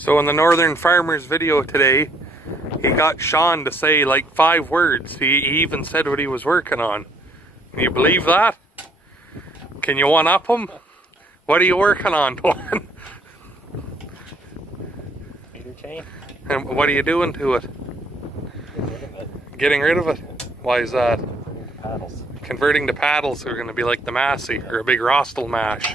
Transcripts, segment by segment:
So in the Northern Farmers video today, he got Sean to say like 5 words. He even said what he was working on. Can you believe that? Can you one-up him? What are you working on, Twan? Feeder chain. And what are you doing to it? Getting rid of it. Why is that? Paddles. Converting to paddles are going to be like the Massey, or a big Rostel mash.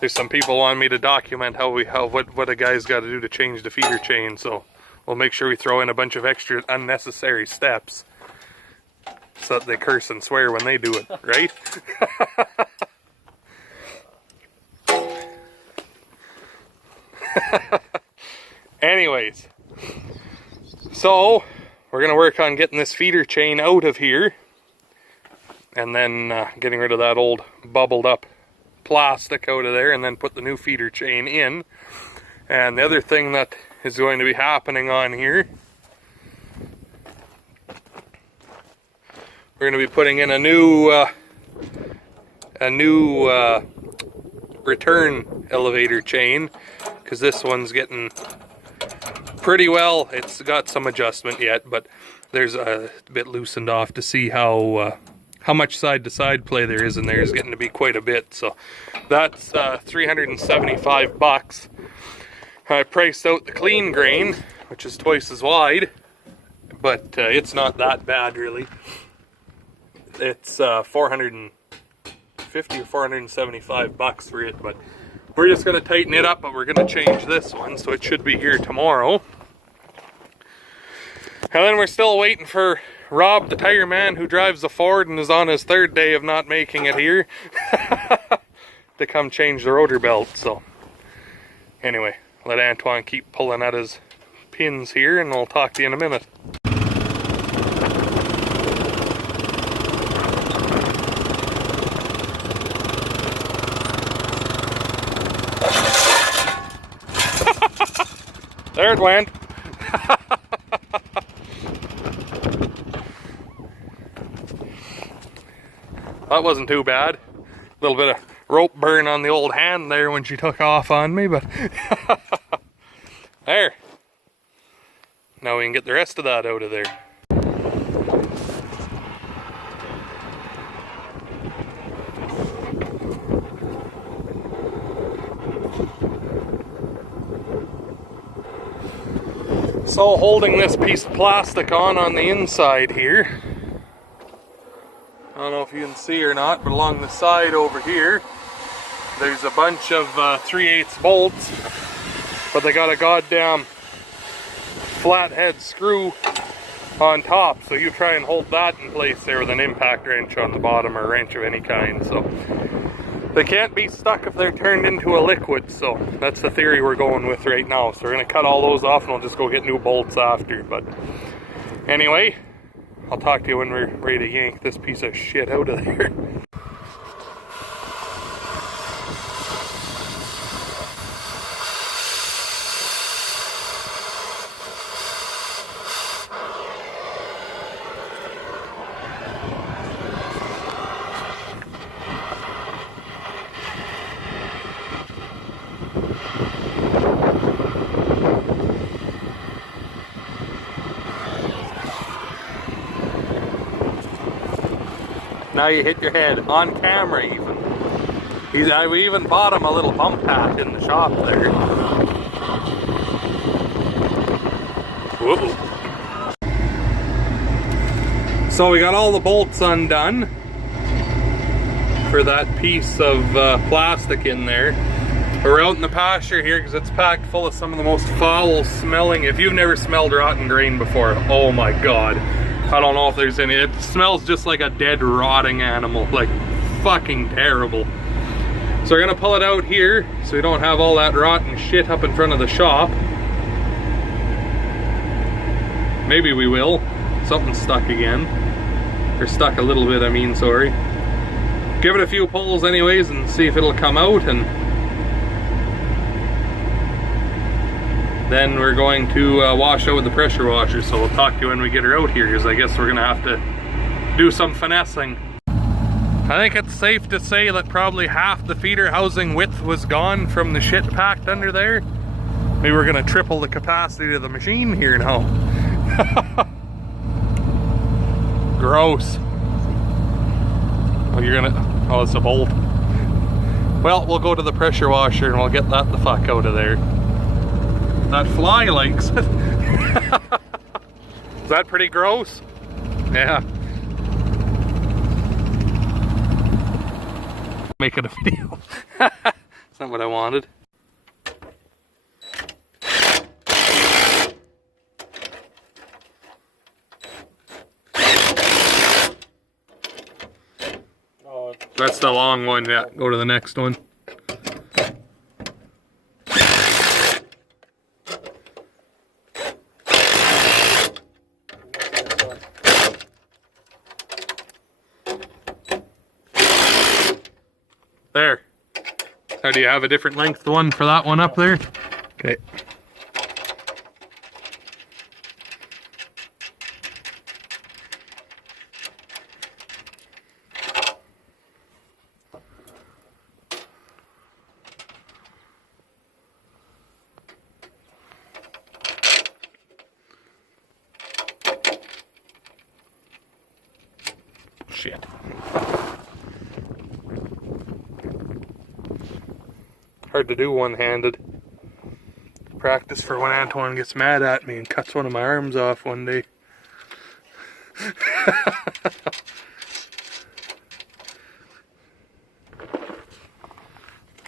There's some people wanting me to document what a guy's got to do to change the feeder chain, so we'll make sure we throw in a bunch of extra unnecessary steps so that they curse and swear when they do it, right? Anyways, so we're gonna work on getting this feeder chain out of here and then getting rid of that old bubbled up plastic out of there, and then put the new feeder chain in. And the other thing that is going to be happening on here, we're going to be putting in a new return elevator chain, because this one's getting pretty well. It's got some adjustment yet, but there's a bit loosened off to see how much side-to-side play there is, and there is getting to be quite a bit. So that's 375 bucks. I priced out the clean grain, which is twice as wide, but it's not that bad really. It's 450 or 475 bucks for it, but we're just going to tighten it up, but we're going to change this one, so it should be here tomorrow. And then we're still waiting for Rob, the tire man who drives the Ford and is on his 3rd day of not making it here, to come change the rotor belt. So anyway, let Antoine keep pulling at his pins here, and I'll talk to you in a minute. There it went. That wasn't too bad. A little bit of rope burn on the old hand there when she took off on me, but there. Now we can get the rest of that out of there. So holding this piece of plastic on the inside here, I don't know if you can see or not, but along the side over here, there's a bunch of 3/8 bolts, but they got a goddamn flathead screw on top, so you try and hold that in place there with an impact wrench on the bottom, or a wrench of any kind. So they can't be stuck if they're turned into a liquid, so that's the theory we're going with right now. So we're going to cut all those off and we'll just go get new bolts after. But anyway, I'll talk to you when we're ready to yank this piece of shit out of there. Now you hit your head, on camera even. We even bought him a little bump pack in the shop there. Whoa. So we got all the bolts undone for that piece of plastic in there. We're out in the pasture here because it's packed full of some of the most foul smelling. If you've never smelled rotten grain before, oh my god. I don't know if there's any. It smells just like a dead, rotting animal. Like, fucking terrible. So we're gonna pull it out here so we don't have all that rotten shit up in front of the shop. Maybe we will. Something's stuck again. Or stuck a little bit, I mean, sorry. Give it a few pulls anyways and see if it'll come out, and then we're going to wash out with the pressure washer. So we'll talk to you when we get her out here, because I guess we're gonna have to do some finessing. I think it's safe to say that probably half the feeder housing width was gone from the shit packed under there. Maybe we're gonna triple the capacity of the machine here now. Gross. Oh, you're gonna, oh, it's a bolt. Well, we'll go to the pressure washer and we'll get that the fuck out of there. That fly likes it. Is that pretty gross? Yeah. Making a video. That's not what I wanted. That's the long one, yeah. Go to the next one. There. Now, do you have a different length one for that one up there? Okay. Shit. Hard to do one-handed. Practice for when Antoine gets mad at me and cuts one of my arms off one day.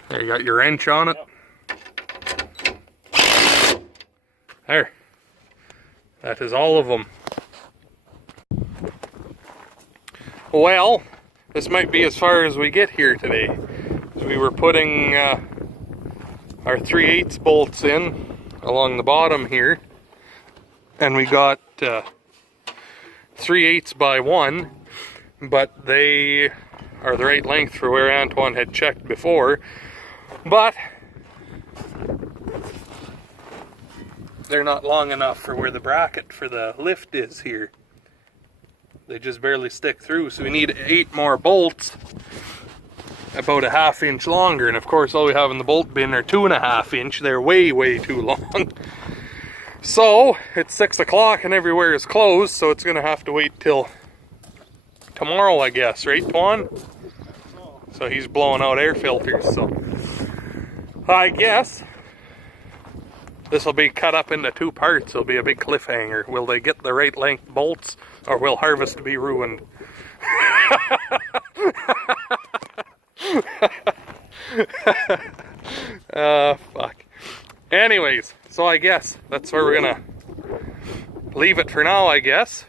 There, you got your wrench on it. There. That is all of them. Well, this might be as far as we get here today. We were putting our 3/8 bolts in along the bottom here, and we got 3/8 by 1, but they are the right length for where Antoine had checked before, but they're not long enough for where the bracket for the lift is here. They just barely stick through, so we need 8 more bolts about a 1/2 inch longer, and of course all we have in the bolt bin are 2.5 inch. They're way too long. So it's 6 o'clock and everywhere is closed, so it's gonna have to wait till tomorrow, I guess, right, Twan? So he's blowing out air filters, so I guess this will be cut up into 2 parts. It'll be a big cliffhanger. Will they get the right length bolts, or will harvest be ruined? Fuck. Anyways, so I guess that's where we're gonna leave it for now, I guess.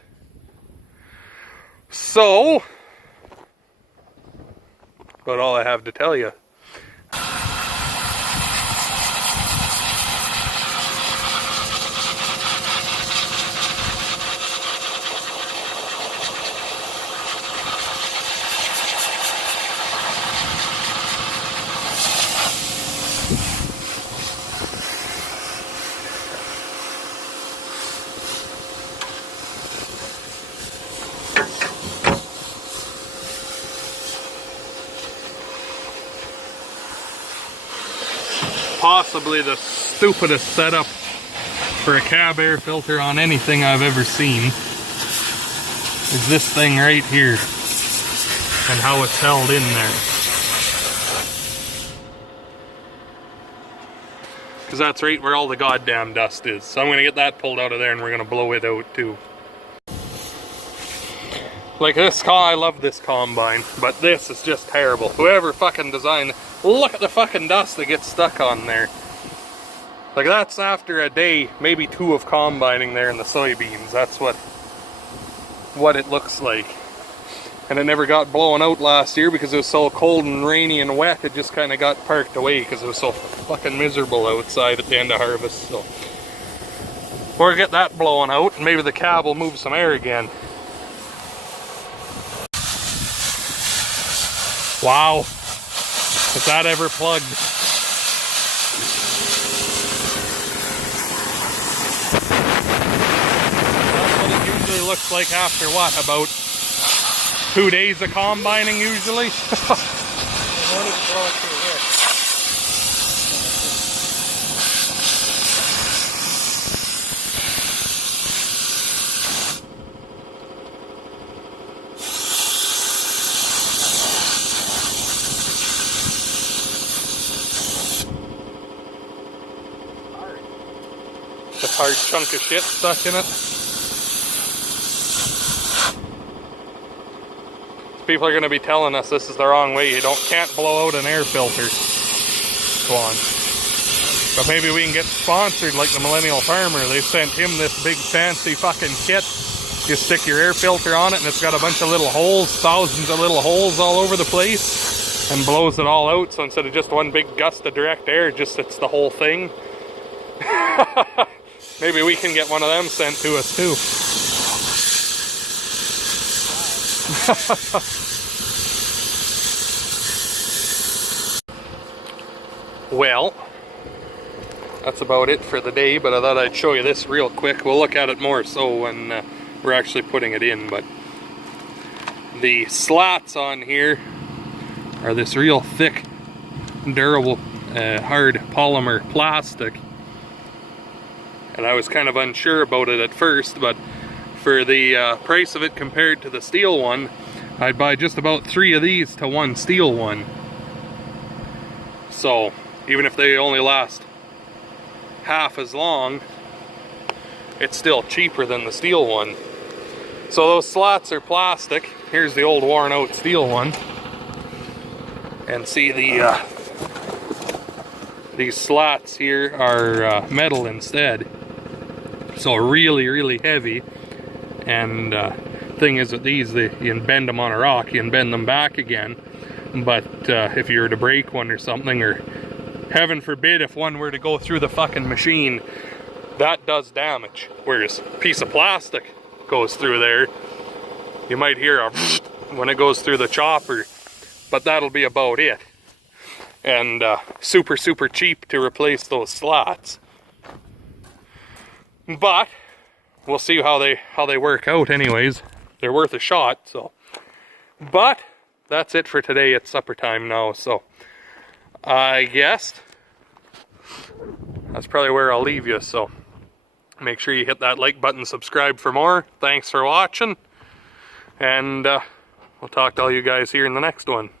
So, about all I have to tell you. Possibly the stupidest setup for a cab air filter on anything I've ever seen is this thing right here and how it's held in there. Because that's right where all the goddamn dust is. So I'm going to get that pulled out of there and we're going to blow it out too. Like this I love this combine, but this is just terrible. Whoever fucking designed, look at the fucking dust that gets stuck on there. Like that's after a day, maybe 2 of combining there in the soybeans. That's what it looks like. And it never got blown out last year because it was so cold and rainy and wet. It just kind of got parked away because it was so fucking miserable outside at the end of harvest. So we'll get that blown out and maybe the cab will move some air again. Wow, is that ever plugged? That's what it usually looks like after what, about 2 days of combining usually. A hard chunk of shit stuck in it. People are going to be telling us this is the wrong way. You can't blow out an air filter. Go on. But maybe we can get sponsored like the Millennial Farmer. They sent him this big fancy fucking kit. You stick your air filter on it and it's got a bunch of little holes, thousands of little holes all over the place, and blows it all out. So instead of just one big gust of direct air, it just hits the whole thing. Maybe we can get one of them sent to us too. Well, that's about it for the day, but I thought I'd show you this real quick. We'll look at it more so when we're actually putting it in, but the slats on here are this real thick, durable, hard polymer plastic. And I was kind of unsure about it at first, but for the price of it compared to the steel one, I'd buy just about 3 of these to 1 steel one. So even if they only last half as long, it's still cheaper than the steel one. So those slats are plastic. Here's the old worn out steel one. And see these slats here are metal instead. So really heavy. And thing is with these, you can bend them on a rock, you can bend them back again. But if you were to break one or something, or heaven forbid if one were to go through the fucking machine, that does damage. Whereas a piece of plastic goes through there, you might hear a when it goes through the chopper, but that'll be about it. And super cheap to replace those slats. But we'll see how they work out anyways. They're worth a shot, so. But that's it for today. It's supper time now, so I guess that's probably where I'll leave you. So make sure you hit that like button, subscribe for more. Thanks for watching, and we'll talk to all you guys here in the next one.